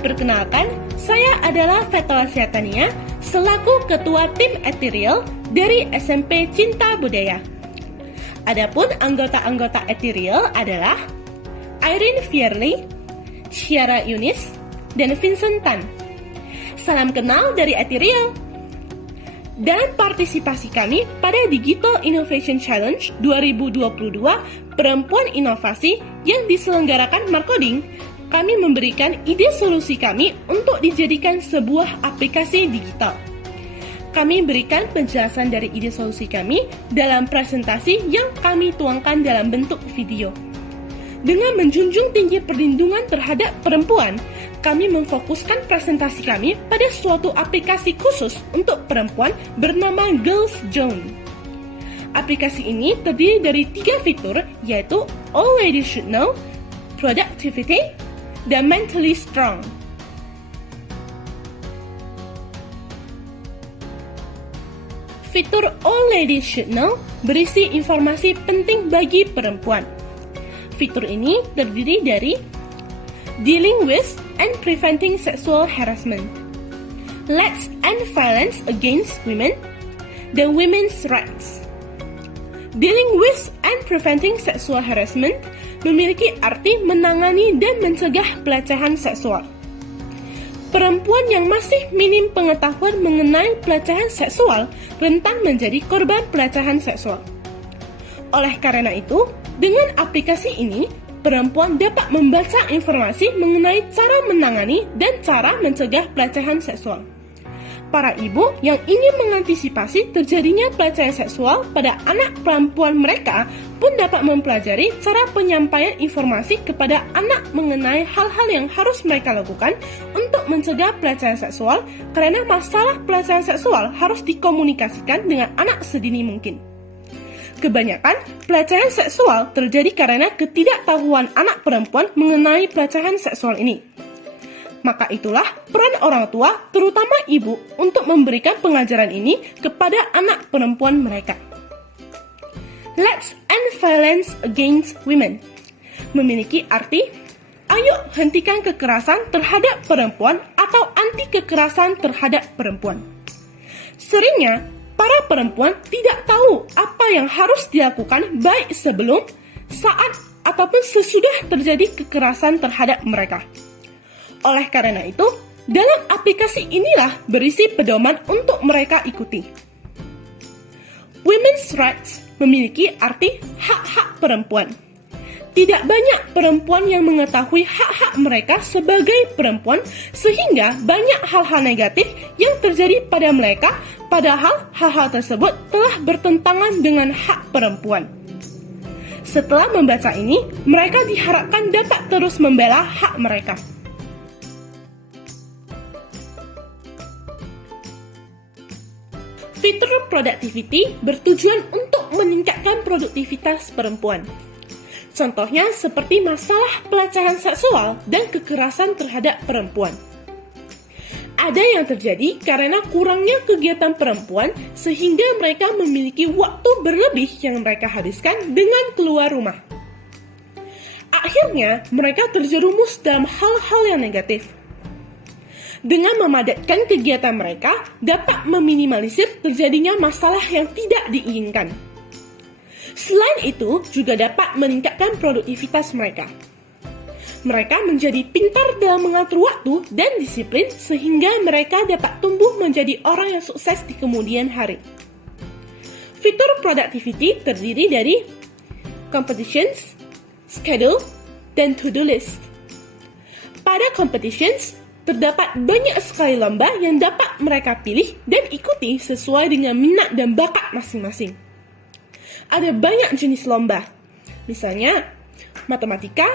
Perkenalkan, saya adalah Fetal Syatania, selaku Ketua Tim Ethereal dari SMP Cinta Budaya. Adapun anggota-anggota Ethereal adalah Irene Fierly, Ciara Yunis, dan Vincent Tan. Salam kenal dari Ethereal. Dalam partisipasi kami pada Digital Innovation Challenge 2022 Perempuan Inovasi yang diselenggarakan Markoding, kami memberikan ide solusi kami untuk dijadikan sebuah aplikasi digital. Kami berikan penjelasan dari ide solusi kami dalam presentasi yang kami tuangkan dalam bentuk video. Dengan menjunjung tinggi perlindungan terhadap perempuan, kami memfokuskan presentasi kami pada suatu aplikasi khusus untuk perempuan bernama Girls Zone. Aplikasi ini terdiri dari 3 fitur, yaitu All Ladies Should Know, Productivity, dan Mentally Strong. Fitur All Ladies Should Know berisi informasi penting bagi perempuan. Fitur ini terdiri dari Dealing with and Preventing Sexual Harassment, Let's End Violence Against Women, dan Women's Rights. Dealing with and Preventing Sexual Harassment memiliki arti menangani dan mencegah pelecehan seksual. Perempuan yang masih minim pengetahuan mengenai pelecehan seksual rentan menjadi korban pelecehan seksual. Oleh karena itu, dengan aplikasi ini, perempuan dapat membaca informasi mengenai cara menangani dan cara mencegah pelecehan seksual. Para ibu yang ingin mengantisipasi terjadinya pelecehan seksual pada anak perempuan mereka pun dapat mempelajari cara penyampaian informasi kepada anak mengenai hal-hal yang harus mereka lakukan untuk mencegah pelecehan seksual, karena masalah pelecehan seksual harus dikomunikasikan dengan anak sedini mungkin. Kebanyakan pelecehan seksual terjadi karena ketidaktahuan anak perempuan mengenai pelecehan seksual ini. Maka itulah peran orang tua, terutama ibu, untuk memberikan pengajaran ini kepada anak perempuan mereka. Let's End Violence Against Women memiliki arti, ayo hentikan kekerasan terhadap perempuan atau anti kekerasan terhadap perempuan. Seringnya, para perempuan tidak tahu apa yang harus dilakukan baik sebelum, saat, ataupun sesudah terjadi kekerasan terhadap mereka. Oleh karena itu, dalam aplikasi inilah berisi pedoman untuk mereka ikuti. Women's Rights memiliki arti hak-hak perempuan. Tidak banyak perempuan yang mengetahui hak-hak mereka sebagai perempuan, sehingga banyak hal-hal negatif yang terjadi pada mereka, padahal hal-hal tersebut telah bertentangan dengan hak perempuan. Setelah membaca ini, mereka diharapkan dapat terus membela hak mereka. Fitur productivity bertujuan untuk meningkatkan produktivitas perempuan. Contohnya seperti masalah pelecehan seksual dan kekerasan terhadap perempuan. Ada yang terjadi karena kurangnya kegiatan perempuan sehingga mereka memiliki waktu berlebih yang mereka habiskan dengan keluar rumah. Akhirnya, mereka terjerumus dalam hal-hal yang negatif. Dengan memadatkan kegiatan mereka, dapat meminimalisir terjadinya masalah yang tidak diinginkan. Selain itu, juga dapat meningkatkan produktivitas mereka. Mereka menjadi pintar dalam mengatur waktu dan disiplin sehingga mereka dapat tumbuh menjadi orang yang sukses di kemudian hari. Fitur productivity terdiri dari competitions, schedule, dan to-do list. Pada competitions, terdapat banyak sekali lomba yang dapat mereka pilih dan ikuti sesuai dengan minat dan bakat masing-masing. Ada banyak jenis lomba, misalnya matematika,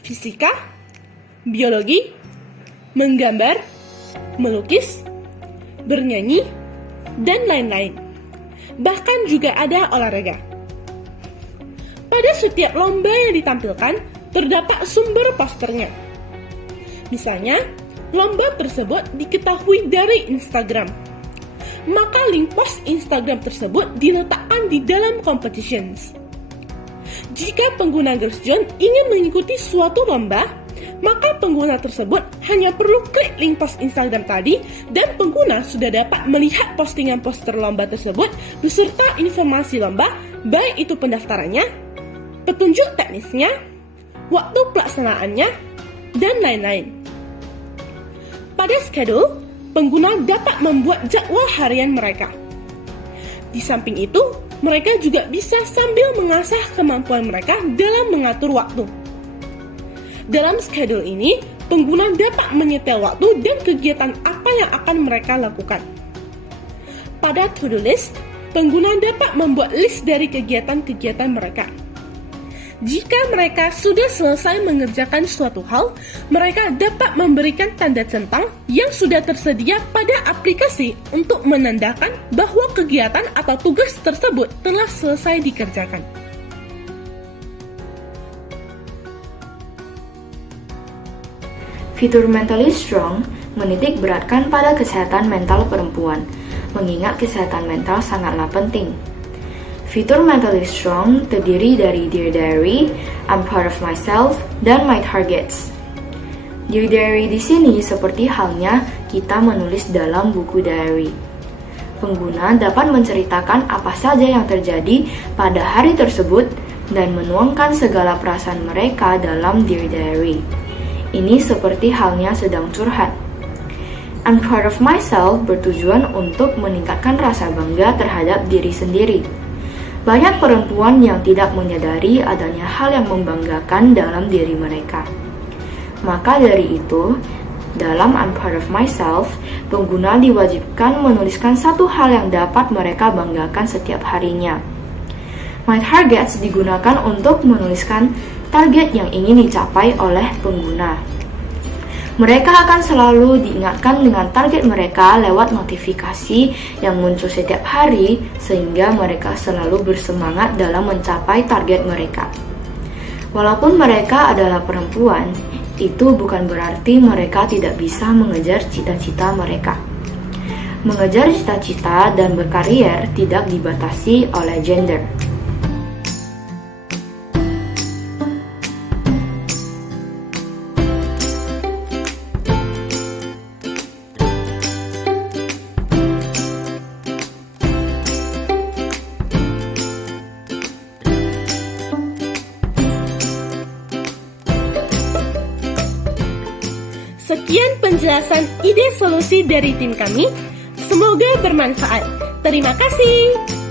fisika, biologi, menggambar, melukis, bernyanyi, dan lain-lain. Bahkan juga ada olahraga. Pada setiap lomba yang ditampilkan, terdapat sumber posternya. Misalnya, lomba tersebut diketahui dari Instagram, maka link post Instagram tersebut diletakkan di dalam competitions. Jika pengguna Girlsjohn ingin mengikuti suatu lomba, maka pengguna tersebut hanya perlu klik link post Instagram tadi dan pengguna sudah dapat melihat postingan poster lomba tersebut beserta informasi lomba, baik itu pendaftarannya, petunjuk teknisnya, waktu pelaksanaannya, dan lain-lain. Pada schedule, pengguna dapat membuat jadwal harian mereka. Di samping itu, mereka juga bisa sambil mengasah kemampuan mereka dalam mengatur waktu. Dalam schedule ini, pengguna dapat menyetel waktu dan kegiatan apa yang akan mereka lakukan. Pada to-do list, pengguna dapat membuat list dari kegiatan-kegiatan mereka. Jika mereka sudah selesai mengerjakan suatu hal, mereka dapat memberikan tanda centang yang sudah tersedia pada aplikasi untuk menandakan bahwa kegiatan atau tugas tersebut telah selesai dikerjakan. Fitur Mentally Strong menitik beratkan pada kesehatan mental perempuan, mengingat kesehatan mental sangatlah penting. Fitur Mentally Strong terdiri dari Dear Diary, I'm Proud of Myself, dan My Targets. Dear Diary di sini seperti halnya kita menulis dalam buku diary. Pengguna dapat menceritakan apa saja yang terjadi pada hari tersebut dan menuangkan segala perasaan mereka dalam Dear Diary. Ini seperti halnya sedang curhat. I'm Proud of Myself bertujuan untuk meningkatkan rasa bangga terhadap diri sendiri. Banyak perempuan yang tidak menyadari adanya hal yang membanggakan dalam diri mereka. Maka dari itu, dalam I'm Proud of Myself, pengguna diwajibkan menuliskan satu hal yang dapat mereka banggakan setiap harinya. My Targets digunakan untuk menuliskan target yang ingin dicapai oleh pengguna. Mereka akan selalu diingatkan dengan target mereka lewat notifikasi yang muncul setiap hari sehingga mereka selalu bersemangat dalam mencapai target mereka. Walaupun mereka adalah perempuan, itu bukan berarti mereka tidak bisa mengejar cita-cita mereka. Mengejar cita-cita dan berkarier tidak dibatasi oleh gender. Sekian penjelasan ide solusi dari tim kami. Semoga bermanfaat. Terima kasih.